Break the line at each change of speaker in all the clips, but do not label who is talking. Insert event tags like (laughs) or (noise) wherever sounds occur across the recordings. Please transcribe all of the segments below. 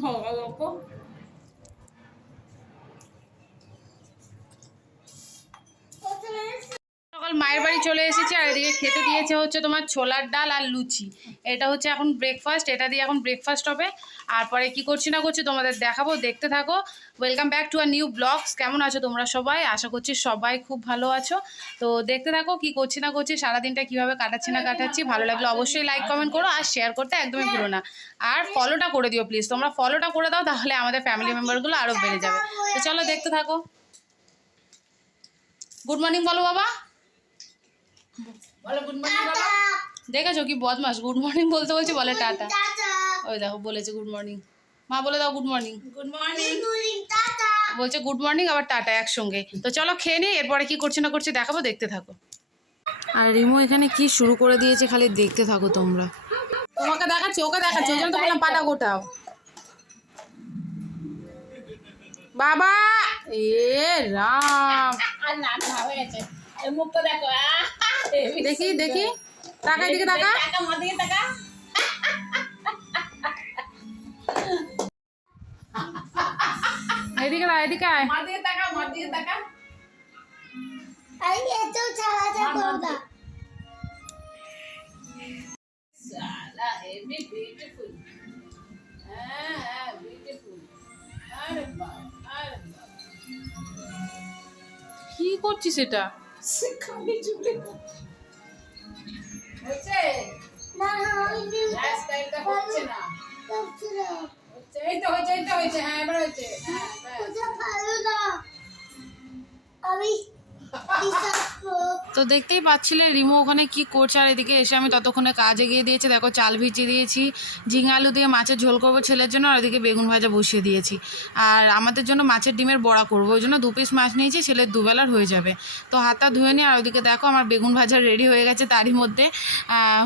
খাওয়া গল্প সকাল মায়ের বাড়ি চলে এসেছি আর এদিকে খেতে দিয়েছে হচ্ছে তোমার ছোলার ডাল আর লুচি। এটা হচ্ছে এখন ব্রেকফাস্ট এটা দিয়ে এখন ব্রেকফাস্ট হবে। আর পরে কী করছি না করছি তোমাদের দেখাবো, দেখতে থাকো। Welcome back to our new vlogs কেমন আছো তোমরা সবাই? আশা করছি সবাই খুব ভালো আছো। তো দেখতে থাকো কি করছি না করছি, সারাদিনটা কীভাবে কাটাচ্ছি না কাটাচ্ছি। ভালো লাগলে অবশ্যই লাইক কমেন্ট করো আর শেয়ার করতে একদমই ভুলো না। আর ফলোটা করে দিও প্লিজ তোমরা ফলোটা করে দাও তাহলে আমাদের ফ্যামিলি মেম্বারগুলো আরও বেড়ে যাবে। তো চলো দেখতে থাকো। গুড মর্নিং বলো বাবা। বলো গুড মর্নিং বাবা। দেখেছ কি বদমাস গুড মর্নিং বলতে বলছি বলে টাটা। ওই দেখো বলেছে গুড মর্নিং মা বলে দাও গুড মর্নিং
গুড মর্নিং
বলছে গুড মর্নিং আবার টাটা একসঙ্গে। তো চলো খেয়ে নিই এরপরে কি করছে না করছে দেখাবো দেখতে থাকো। আর রিমো এখানে কি শুরু করে দিয়েছে খালি দেখতে থাকো তোমরা। তোমাকে দেখাচ্ছি ওকে দেখাচ্ছি ওই জন্য তো বললাম পাটা গোটাও। বাবা! এ রাম।
আর না হয়ে গেছে এই মুখটা দেখো
দেখি দেখি। টাকা
দিকে টাকা।
এদিকে দাও এদিকে আয়।
হ্যাঁ হ্যাঁ
কি করছিস এটা?
চুলে হচ্ছে
না।
স্টাইলটা হচ্ছে না হচ্ছে তো হয়েছে এই তো হ্যাঁ এবার হয়েছে হ্যাঁ ব্যাস।
ভালো আমি
তো দেখতেই পাচ্ছিলে রিমো ওখানে কি করছে, আর এদিকে এসে আমি ততক্ষণে কাজ এগিয়ে দিয়েছি। দেখো চাল ভিজিয়ে দিয়েছি, ঝিঙে আলু দিয়ে মাছের ঝোল করব ছেলের জন্য, আর এদিকে বেগুন ভাজা বসিয়ে দিয়েছি। আর আমাদের জন্য মাছের ডিমের বড়া করব, ওই জন্য দু পিস মাছ নিয়েছি, ছেলের দুবেলার হয়ে যাবে। তো হাতটা ধুয়ে নিয়ে আর ওদিকে দেখো আমার বেগুন ভাজা রেডি হয়ে গেছে, তারই মধ্যে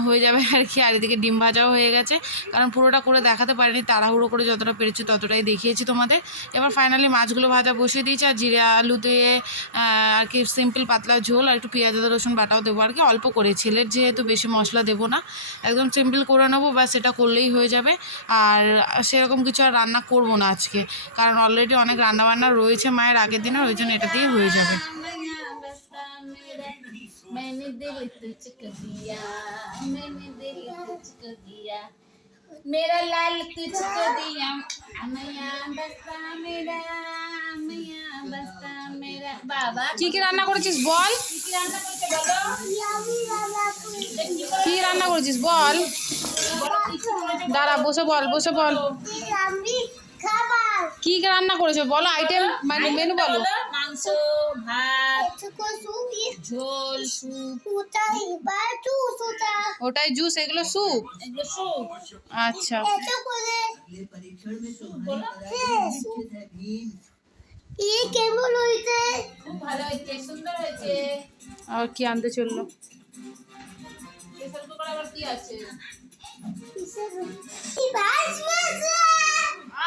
হয়ে যাবে আর কি, আর এদিকে ডিম ভাজাও হয়ে গেছে। কারণ পুরোটা করে দেখাতে পারিনি, তাড়াহুড়ো করে যতটা পেরেছি ততটাই দেখিয়েছি তোমাদের। এবার ফাইনালি মাছগুলো ভাজা বসিয়ে দিয়েছি, আর জিরে আলু দিয়ে আর কি সিম্পল পাতলা ঝোল আর একটু পেঁয়াজ আদা রসুন বাটাও দেবো আর কি অল্প করে ছেলের যেহেতু বেশি মশলা দেবো না একদম সিম্পল করে নেবো বা সেটা করলেই হয়ে যাবে আর সেরকম কিছু আর রান্না করবো না আজকে কারণ অলরেডি অনেক রান্না বান্না রয়েছে মায়ের আগের দিনের ওই জন্য এটা দিয়ে হয়ে যাবে
मैंने दिल तुझको दिया मैंने दिल तुझको दिया मेरा लाल तुझको दिया मैया बस्ता मेरा मैया बस्ता मेरा बाबा
কি কি রান্না করেছিস বল
কি রান্না করতে বলো
আমি রান্না করি
কি রান্না করেছিস বল
বলো কিছু করেছো
দাঁড়া বসে বল বসে বল
আমি খাবার
কি কি রান্না করেছো বলো আইটেম মানে মেনু বলো
বলো মাংস ভাত
এটুকু সুবি
ঝোল স্যুপ।
ওটাই জুস এগুলো স্যুপ? আচ্ছা
কেমন হইছে
খুব ভালো হয়েছে সুন্দর হয়েছে
আর কি আনতে চলল?
কি আছে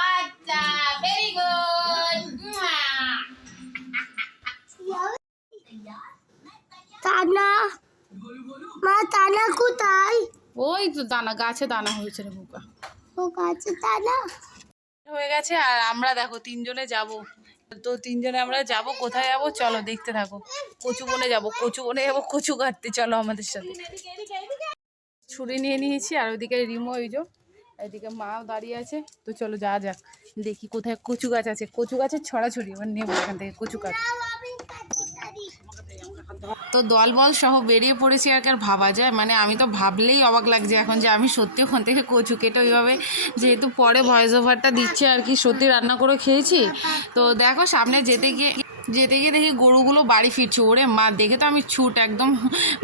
আচ্ছা ভেরি গুড (laughs) (laughs)
তানা মা তানা কোথায়?
ওই তো দানা গাছে দানা হয়েছে রে বুকা।
ও গাছে তানা?
হয়ে গেছে আর আমরা দেখো তিনজনে যাব। তো তিনজনে আমরা যাব কোথায় যাব? চলো দেখতে থাকো। কচু বনে যাব কচু বনে যাব কচু কাটতে। চলো আমাদের সাথে। ছুরি নিয়ে নিয়েছি আর ওইদিকে রিমো ওই যে এদিকে মাও দাঁড়িয়ে আছে। তো চলো যা যাক দেখি কোথায় কচু গাছ আছে। কচু গাছের ছড়াছড়ি এবার নেব এখান থেকে কচু গাছ
আমি কাটি তারি
তো দলবল সহ বেরিয়ে পড়েছি আর কার ভাবা যায়। মানে আমি তো ভাবলেই অবাক লাগছে এখন যে আমি সত্যি ওখান থেকে কচু কেটে ওইভাবে যেহেতু পরে ভয়েস ওভারটা দিচ্ছে আর কি, সত্যি রান্না করে খেয়েছি। তো দেখো সামনে যেতে গিয়ে যেতে গিয়ে দেখি গরুগুলো বাড়ি ফিরছে। ওরে মা, দেখে তো আমি ছুট একদম।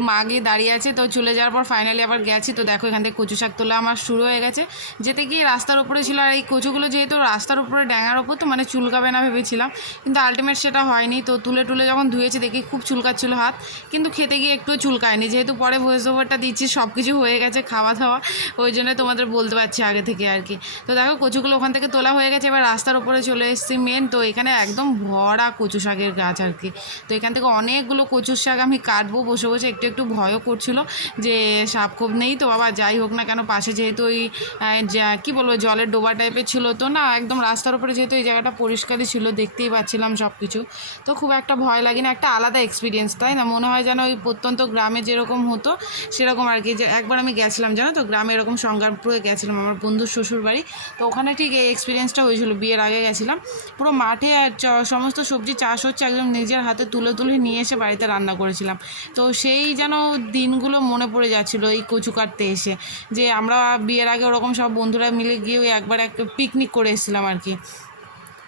মা গিয়ে দাঁড়িয়ে আছে, তো চলে যাওয়ার পর ফাইনালি আবার গেছি। তো দেখো এখান থেকে কচু শাক তোলা আমার শুরু হয়ে গেছে। যেতে গিয়ে রাস্তার উপরে ছিল, আর এই কচুগুলো যেহেতু রাস্তার উপরে ড্যাঙার ওপর, তো মানে চুলকাবে না ভেবেছিলাম। কিন্তু আলটিমেট সেটা হয়নি, তো তুলে টুলে যখন ধুয়েছি দেখি খুব চুলকাচ্ছিল হাত। কিন্তু খেতে গিয়ে একটুও চুলকায়নি। যেহেতু পরে ভয়েস ওভারটা দিচ্ছি সব কিছু হয়ে গেছে খাওয়া দাওয়া ওই জন্য তোমাদের বলতে পারছি আগে থেকে আর কি। তো দেখো কচুগুলো ওখান থেকে তোলা হয়ে গেছে, এবার রাস্তার উপরে চলে এসেছি মেন তো এখানে একদম ভরা কচু শাক শাকের গাছ আর কি। তো এখান থেকে অনেকগুলো কচুর শাক আমি কাটবো, বসে বসে একটু একটু ভয়ও করছিল যে সাপ খোপ নেই তো বাবা যাই হোক না কেন পাশে যেহেতু ওই কী বলব, জলের ডোবা টাইপের ছিল তো না, একদম রাস্তার উপরে যেহেতু এই জায়গাটা পরিষ্কারই ছিল, দেখতেই পাচ্ছিলাম সব কিছু তো খুব একটা ভয় লাগে না একটা আলাদা এক্সপিরিয়েন্স তাই না? মনে হয় যেন ওই প্রত্যন্ত গ্রামে যেরকম হতো, সেরকম আর কি। যে, একবার আমি গেছিলাম, জানো তো, গ্রামে এরকম সংগ্রামপুরে গেছিলাম আমার বন্ধুর শ্বশুর বাড়ি তো ওখানে ঠিক এই এক্সপিরিয়েন্সটা হয়েছিল, বিয়ের আগে গেছিলাম। পুরো মাঠে সমস্ত সবজি চাষ হচ্ছে একদম নিজের হাতে তুলে তুলে নিয়ে এসে বাড়িতে রান্না করেছিলাম। তো সেই যেন দিনগুলো মনে পড়ে যাচ্ছিল এই কচু কাটতে এসে। যে আমরা বিয়ের আগে ওরকম সব বন্ধুরা মিলে গিয়ে একবার একটা পিকনিক করে এসেছিলাম আর কি।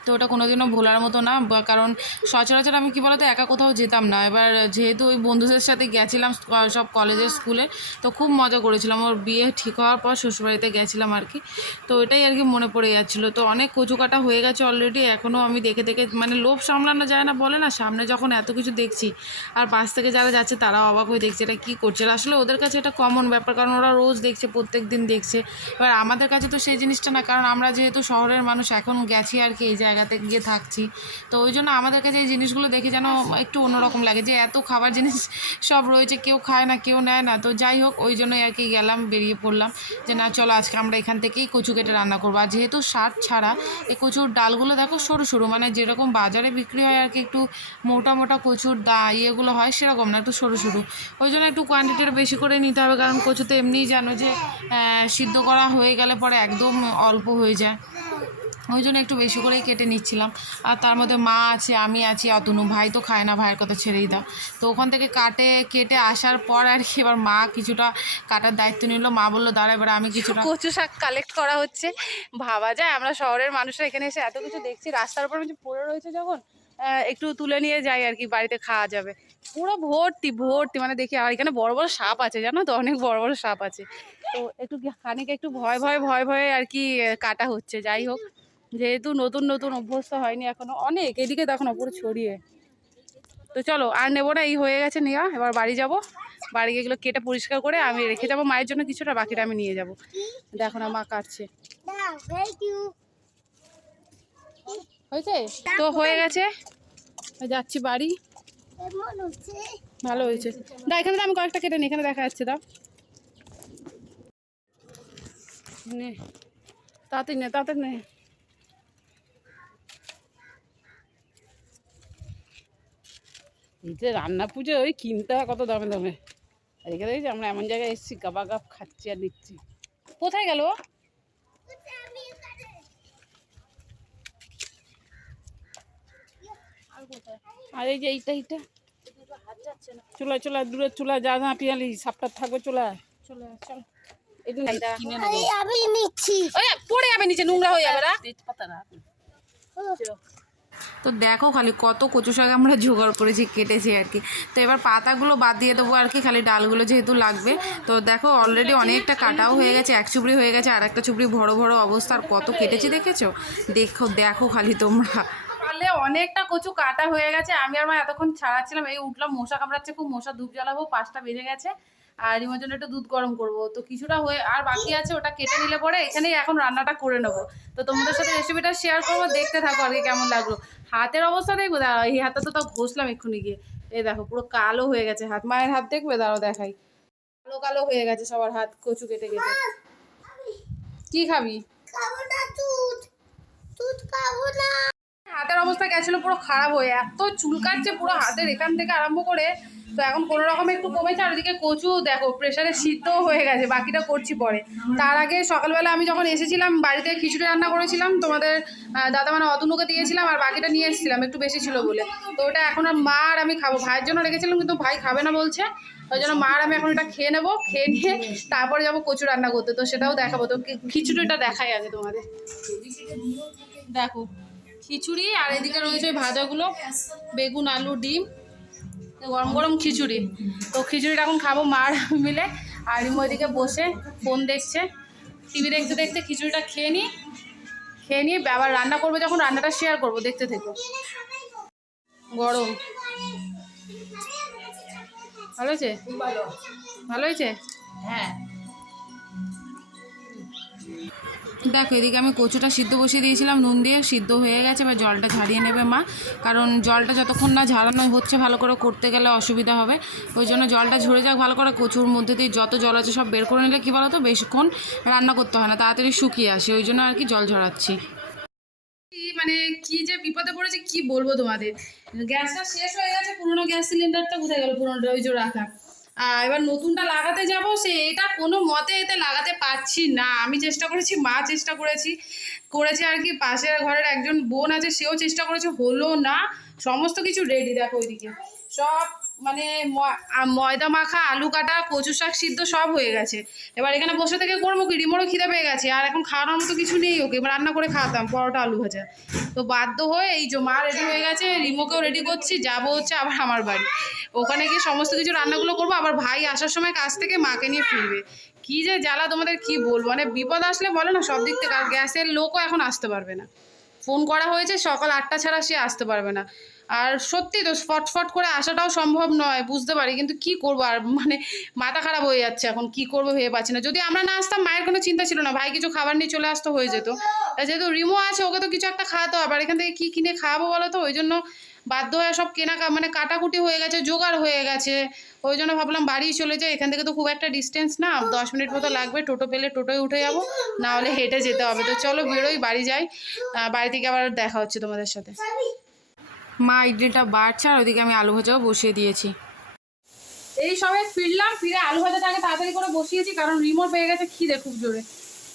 তো ওটা কোনোদিনও ভোলার মতো না কারণ সচরাচর আমি কী বলতো, একা কোথাও যেতাম না। এবার যেহেতু ওই বন্ধুদের সাথে গেছিলাম সব কলেজের স্কুলে, তো খুব মজা করেছিলাম। ওর বিয়ে ঠিক হওয়ার পর শ্বশুরবাড়িতে গেছিলাম আর কি। তো ওটাই আর কি মনে পড়ে যাচ্ছিল। তো অনেক কচু কাটা হয়ে গেছে অলরেডি এখনও আমি দেখে দেখে মানে লোভ সামলানো যায় না বলে না, সামনে যখন এত কিছু দেখছি, আর পাশ থেকে যারা যাচ্ছে তারাও অবাক হয়ে দেখছে এটা কী করছে। আসলে ওদের কাছে এটা কমন ব্যাপার, কারণ ওরা রোজ দেখছে প্রত্যেক দিন দেখছে। এবার আমাদের কাছে তো সেই জিনিসটা না, কারণ আমরা যেহেতু শহরের মানুষ, এখন গেছি আর কি এই জায়গাতে গিয়ে থাকছি। তো ওই জন্য আমাদের কাছে এই জিনিসগুলো দেখে যেন একটু অন্যরকম লাগে যে এত খাবার জিনিস সব রয়েছে, কেউ খায় না, কেউ নেয় না। তো যাই হোক, ওই জন্যই আর কি গেলাম, বেরিয়ে পড়লাম যে না, চলো আজকে আমরা এখান থেকেই কচু কেটে রান্না করব। আর যেহেতু সার ছাড়া এই কচুর ডালগুলো দেখো সরু সরু মানে যেরকম বাজারে বিক্রি হয় আর কি একটু মোটা মোটা কচুর দা ইয়েগুলো হয় সেরকম না, একটু সরু সরু। ওই জন্য একটু কোয়ান্টিটিটা বেশি করে নিতে হবে, কারণ কচুতে এমনিই জানো যে সিদ্ধ করা হয়ে গেলে পরে একদম অল্প হয়ে যায়। ওই জন্য একটু বেশি করেই কেটে নিচ্ছিলাম। আর তার মধ্যে মা আছে, আমি আছি অতনু ভাই তো খায় না, ভাইয়ের কথা ছেড়েই দাও। তো ওখান থেকে কাটে, কেটে আসার পর আর কি এবার মা কিছুটা কাটার দায়িত্ব নিল। মা বলল, দাঁড়া এবার আমি কিছুটা
কচু শাক কালেক্ট করা হচ্ছে। ভাবা যায়, আমরা শহরের মানুষরা এখানে এসে এত কিছু দেখছি, রাস্তার উপর পড়ে রয়েছে যখন একটু তুলে নিয়ে যাই আর কি, বাড়িতে খাওয়া যাবে। পুরো ভর্তি ভর্তি মানে দেখি, আর এখানে বড় বড় সাপ আছে, জানো তো? অনেক বড় বড় সাপ আছে। তো একটু খানিক একটু ভয় ভয় ভয়, ভয়ে আর কি কাটা হচ্ছে, যাই হোক। যেহেতু নতুন নতুন অভ্যস্ত হয়নি এখনও, অনেক, এদিকে দেখো না, পুরো ছড়িয়ে। তো চলো, আর নেব না এই হয়ে গেছে নেওয়া, এবার বাড়ি যাব। বাড়ি গিয়ে এগুলো কেটে পরিষ্কার করে আমি রেখে যাব, মায়ের জন্য কিছুটা, বাকিটা আমি নিয়ে যাব। দেখো না, মা কাটছে। হয়েছে? তো হয়ে গেছে। যাচ্ছি বাড়ি। ভালো হয়েছে। দা এখানে আমি কয়েকটা কেটে নিই, এখানে দেখা যাচ্ছে, দাও। নে তাড়াতাড়ি নে তাড়াতাড়ি নে। যে রান্না পুজো ওই কিনতে হয় কত দামে দামে। আর এখানে দেখছি আমরা এমন জায়গায় এসেছি গাবা গাপ খাচ্ছি আর নিচ্ছি। কোথায় গেল? আর এই যে এইটা এইটা। চুলা চুলা দূরে চুলা যা যা পিয়ালি সাপটা থাকবে চুলা চলে। চল পড়ে যাবে নিচে নোংরা হয়ে যাবে না?
তো দেখো খালি কত কচু শাক আমরা জোগাড় করেছি, কেটেছি আর কি। তো এবার পাতাগুলো বাদ দিয়ে দেবো আর কি, খালি ডালগুলো যেহেতু লাগবে। তো দেখো অলরেডি অনেকটা কাটাও হয়ে গেছে, এক চুবড়ি হয়ে গেছে, আর একটা চুবড়ি বড় বড় অবস্থা, আর কত কেটেছি দেখেছ? দেখো দেখো খালি তোমরা।
পারলে অনেকটা কচু কাটা হয়ে গেছে, আমি আর মা এতক্ষণ ছাড়াচ্ছিলাম, এই উঠলাম, মশা কামড়াচ্ছে, খুব মশা ধূপ জ্বালাবো পাঁচটা বেজে গেছে। আর রিমার জন্য একটু দুধ গরম করব। তো কিছুটা হয়ে আর বাকি আছে ওটা কেটে নিলে পরে এখানেই এখন রান্নাটা করে নেব। তো তোমাদের সাথে রেসিপিটা শেয়ার করব দেখতে থাকো আর কি কেমন লাগল। হাতের অবস্থা দেখব? দাঁড়াও এই হাতটা তো তাও ঘষলাম এক্ষুনি গিয়ে। এই দেখো পুরো কালো হয়ে গেছে হাত। মায়ের হাত দেখবে? দাঁড়াও দেখাই। কালো কালো হয়ে গেছে সবার হাত কচু কেটে কেটে। কি খাবি? হাতের অবস্থা গেছিল পুরো খারাপ হয়ে। এত চুলকাচ্ছে পুরো হাতের এখান থেকে আরম্ভ করে তো এখন কোনো রকম একটু কমেছে, আর ওদিকে কচু, দেখো প্রেশারে সিদ্ধও হয়ে গেছে, বাকিটা করছি পরে। তার আগে সকালবেলা আমি যখন এসেছিলাম, বাড়িতে খিচুড়ি রান্না করেছিলাম, তোমাদের দাদা মানে অতনুকে দিয়েছিলাম, আর বাকিটা নিয়ে এসেছিলাম, একটু বেশি ছিল বলে। তো ওটা এখন আর মা আর আমি খাব। ভাইয়ের জন্য রেখেছিলাম, কিন্তু ভাই খাবে না বলছে। ওই জন্য মা আর আমি এখন এটা খেয়ে নেব, খেয়ে নিয়ে তারপরে যাব কচু রান্না করতে। তো সেটাও দেখাবো। তো খিচুড়িটা দেখাই আছে তোমাদের। দেখো, খিচুড়ি, আর এদিকে রয়েছে ভাজাগুলো, বেগুন, আলু, ডিম। গরম গরম খিচুড়ি। তো খিচুড়িটা এখন খাব মার মিলে। আর রিমো ওইদিকে বসে ফোন দেখছে। টিভি দেখতে দেখতে খিচুড়িটা খেয়ে নিই খেয়ে নিয়ে আবার রান্না করব যখন রান্নাটা শেয়ার করব দেখতে থেকো। গরম। ভালো হয়েছে? ভালো হয়েছে?
হ্যাঁ।
দেখো, এদিকে আমি কচুটা সিদ্ধ বসিয়ে দিয়েছিলাম, নুন দিয়ে সিদ্ধ হয়ে গেছে, এবার জলটা ঝাড়িয়ে নেবে মা। কারণ জলটা যতক্ষণ না ঝাড়ানো হচ্ছে, ভালো করে করতে গেলে অসুবিধা হবে। ওই জন্য জলটা ঝরে যাক, ভালো করে কচুর মধ্যে দিয়ে যত জল আছে সব বের করে নিলে কী বলো তো বেশিক্ষণ রান্না করতে হয় না, তাড়াতাড়ি শুকিয়ে আসে, ওই জন্য আর কি জল ঝরাচ্ছি।
মানে কি যে বিপদে পড়েছে, কি বলব তোমাদের? গ্যাসটা শেষ হয়ে গেছে, পুরোনো গ্যাস সিলিন্ডারটা কোথায় গেল, পুরোনোটা ওই যে রাখা। এবার নতুনটা লাগাতে যাব, সে এটা কোনো মতে এতে লাগাতে পারছি না। আমি চেষ্টা করেছি, মা চেষ্টা করেছি, করেছে আর কি, পাশের ঘরের একজন বোন আছে, সেও চেষ্টা করেছে, হলো না। সমস্ত কিছু রেডি দেখো ওইদিকে। সব মানে ময়দা মাখা, আলু কাটা কচু শাক সিদ্ধ সব হয়ে গেছে। এবার এখানে বসে থেকে করব কি? রিমোরও খিদে পেয়ে গেছে। আর এখন খাওয়ানোর মতো কিছু নেই ওকে। রান্না করে খাওয়াতাম, পরোটা, আলু ভাজা। তো বাধ্য হয়ে এই যে মা রেডি হয়ে গেছে, রিমোকেও রেডি করছি, যাব হচ্ছে আবার আমার বাড়ি। ওখানে গিয়ে সমস্ত কিছু রান্নাগুলো করব, আবার ভাই আসার সময় কাছ থেকে মাকে নিয়ে ফিরবে। কি যে জ্বালা, তোমাদের কি বলব? মানে বিপদ আসলে বলে না সব দিক থেকে গ্যাসের লোকও এখন আসতে পারবে না। ফোন করা হয়েছে, সকাল আটটা ছাড়া সে আসতে পারবে না। আর সত্যি তো ফটফট করে আসাটাও সম্ভব নয়, বুঝতে পারি। কিন্তু কি করব? আর মানে মাথা খারাপ হয়ে যাচ্ছে এখন, কি করব ভেবে পাচ্ছি না। যদি আমরা না আসতাম, মায়ের কোনো চিন্তা ছিল না। ভাই কিছু খাবার নিয়ে চলে আসতো হয়ে যেত। যেহেতু রিমো আছে, ওকে তো কিছু একটা খাওয়াতে হবে। আর এখান থেকে কি কিনে খাওয়াবো বলো তো? ওই জন্য বাধ্য হয়ে সব কেনা মানে কাটাকুটি হয়ে গেছে, জোগাড় হয়ে গেছে। ওই জন্য ভাবলাম বাড়ি চলে যাই। এখান থেকে তো খুব একটা ডিস্টেন্স না। দশ মিনিট মতো লাগবে। টোটো পেলে টোটোয় উঠে যাব। না হলে হেঁটে যেতে হবে। তো চলো বেরোই, বাড়ি যাই। বাড়ি থেকে আবার দেখা হচ্ছে তোমাদের সাথে।
মা, ইডলিটা বাড়ছে আর ওদিকে আমি আলু ভাজাও বসিয়ে দিয়েছি।
এই সবে ফিরলাম, ফিরে আলু ভাজাটা ভাজাটাকে তাড়াতাড়ি করে বসিয়েছি, কারণ রিমোট পেয়ে গেছে খিদে খুব জোরে।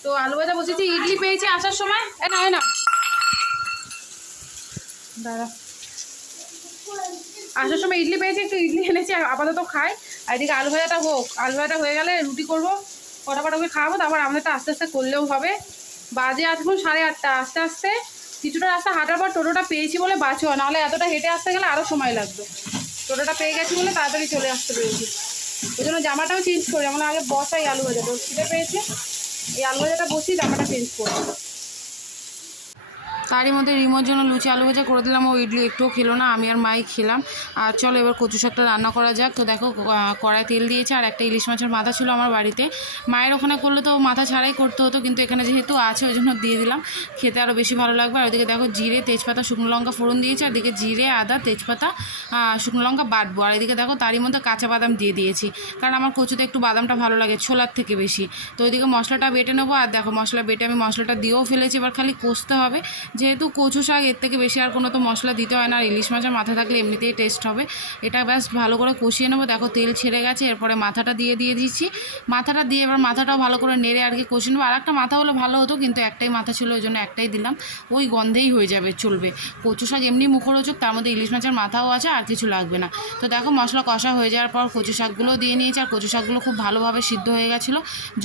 তো আলু ভাজা বসিয়েছি, ইডলি পেয়েছি আসার সময়। এ না না দাঁড়া। আসার সময় ইডলি পেয়েছি, একটু ইডলি এনেছি আপাতত খাই। আর এদিকে আলু ভাজাটা হোক, আলু ভাজাটা হয়ে গেলে রুটি করব ফটাফট ওকে খাওয়াবো, তারপর আমাদেরটা আস্তে আস্তে করলেও হবে। বাজে এখন সাড়ে আটটা, আস্তে আস্তে কিছুটা রাস্তা হাঁটার পর টোটোটা পেয়েছি বলে বাঁচো, নাহলে এতটা হেঁটে আসতে গেলে আরও সময় লাগতো টোটোটা পেয়ে গেছি বলে তাড়াতাড়ি চলে আসতে পেরেছি। ওই জন্য জামাটাও চেঞ্জ করি আমার আগে বসাই আলু ভাজা তো খিদে পেয়েছে, এই আলু ভাজাটা বসিয়ে জামাটা চেঞ্জ করব।
তারই মধ্যে রিমোর জন্য লুচি, আলু ভাজা করে দিলাম, ও ইডলি একটুও খেলো না, আমি আর মাই খেলাম। আর চলো এবার কচু শাকটা রান্না করা যাক। তো দেখো কড়াই তেল দিয়েছে আর একটা ইলিশ মাছের মাথা ছিল আমার বাড়িতে। মায়ের ওখানে করলে তো মাথা ছাড়াই করতে হতো, কিন্তু এখানে যেহেতু আছে, ওই জন্য দিয়ে দিলাম। খেতে আরও বেশি ভালো লাগবে। আর ওদিকে দেখো, জিরে, তেজপাতা, শুকনো লঙ্কা ফোড়ন দিয়েছে। আর এদিকে জিরে, আদা, তেজপাতা শুকনো লঙ্কা বাটবো। আর এদিকে দেখো, তারই মধ্যে কাঁচা বাদাম দিয়ে দিয়েছি। কারণ আমার কচুতে একটু বাদামটা ভালো লাগে, ছোলার থেকে বেশি। তো ওইদিকে মশলাটা বেটে নেব। আর দেখো, মশলা বেটে আমি মশলাটা দিয়েও ফেলেছি, এবার খালি কষতে হবে। যেহেতু কচু শাক, এর থেকে বেশি আর কোনো তো মশলা দিতে হয় না। আর ইলিশ মাছের মাথা থাকলে এমনিতেই টেস্ট হবে। এটা ব্যাস ভালো করে কষিয়ে নেব। দেখো তেল ছেড়ে গেছে, এরপরে মাথাটা দিয়ে দিয়ে দিচ্ছি। মাথাটা দিয়ে এবার মাথাটাও ভালো করে নেড়ে আর কি কষিয়ে নেব। আর একটা মাথা হলে ভালো হতো, কিন্তু একটাই মাথা ছিল, ওই জন্য একটাই দিলাম। ওই গন্ধেই হয়ে যাবে, চলবে। কচু শাক এমনি মুখরোচক, তার মধ্যে ইলিশ মাছের মাথাও আছে, আর কিছু লাগবে না। তো দেখো মশলা কষা হয়ে যাওয়ার পর কচু শাকগুলো দিয়ে নিয়েছি, আর কচু শাকগুলো খুব ভালোভাবে সিদ্ধ হয়ে গেছিল।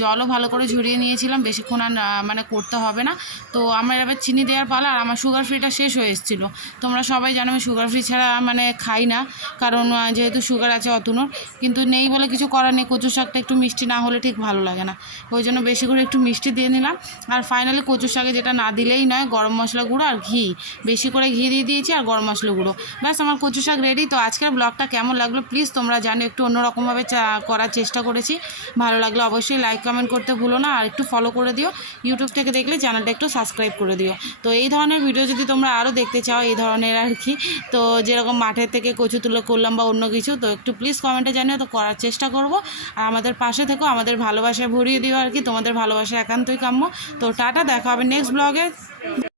জলও ভালো করে ঝরিয়ে নিয়েছিলাম, বেশিক্ষণ আর মানে করতে হবে না। তো আমার এবার চিনি দেওয়ার পালা আর আমার সুগার ফ্রিটা শেষ হয়ে এসেছিল। তোমরা সবাই জানো আমি সুগার ফ্রি ছাড়া মানে খাই না, কারণ যেহেতু সুগার আছে অতনুর, কিন্তু নেই বলে কিছু করার নেই কচু শাকটা একটু মিষ্টি না হলে ঠিক ভালো লাগে না। ওই জন্য বেশি করে একটু মিষ্টি দিয়ে নিলাম। আর ফাইনালি কচু শাকে যেটা না দিলেই নয়, গরম মশলা গুঁড়ো আর ঘি। বেশি করে ঘি দিয়ে দিয়েছি আর গরম মশলা গুঁড়ো। ব্যাস, আমার কচু শাক রেডি তো আজকের ব্লগটা কেমন লাগল? প্লিজ তোমরা জানো, একটু অন্যরকমভাবে করার চেষ্টা করেছি। ভালো লাগলে অবশ্যই লাইক কমেন্ট করতে ভুলো না। আর একটু ফলো করে দিও। ইউটিউব থেকে দেখলে চ্যানেলটা একটু সাবস্ক্রাইব করে দিও। তো এই ধরনের ভিডিও যদি তোমরা আরও দেখতে চাও, এই ধরনের আর কি, তো যেরকম মাঠের থেকে কচু তুলে করলাম বা অন্য কিছু, তো একটু প্লিজ কমেন্টে জানিও, তো করার চেষ্টা করব। আর আমাদের পাশে থেকো, আমাদের ভালোবাসায় ভরিয়ে দিও আর কি, তোমাদের ভালোবাসা একান্তই কাম্য। তো টাটা, দেখা হবে নেক্সট ব্লগে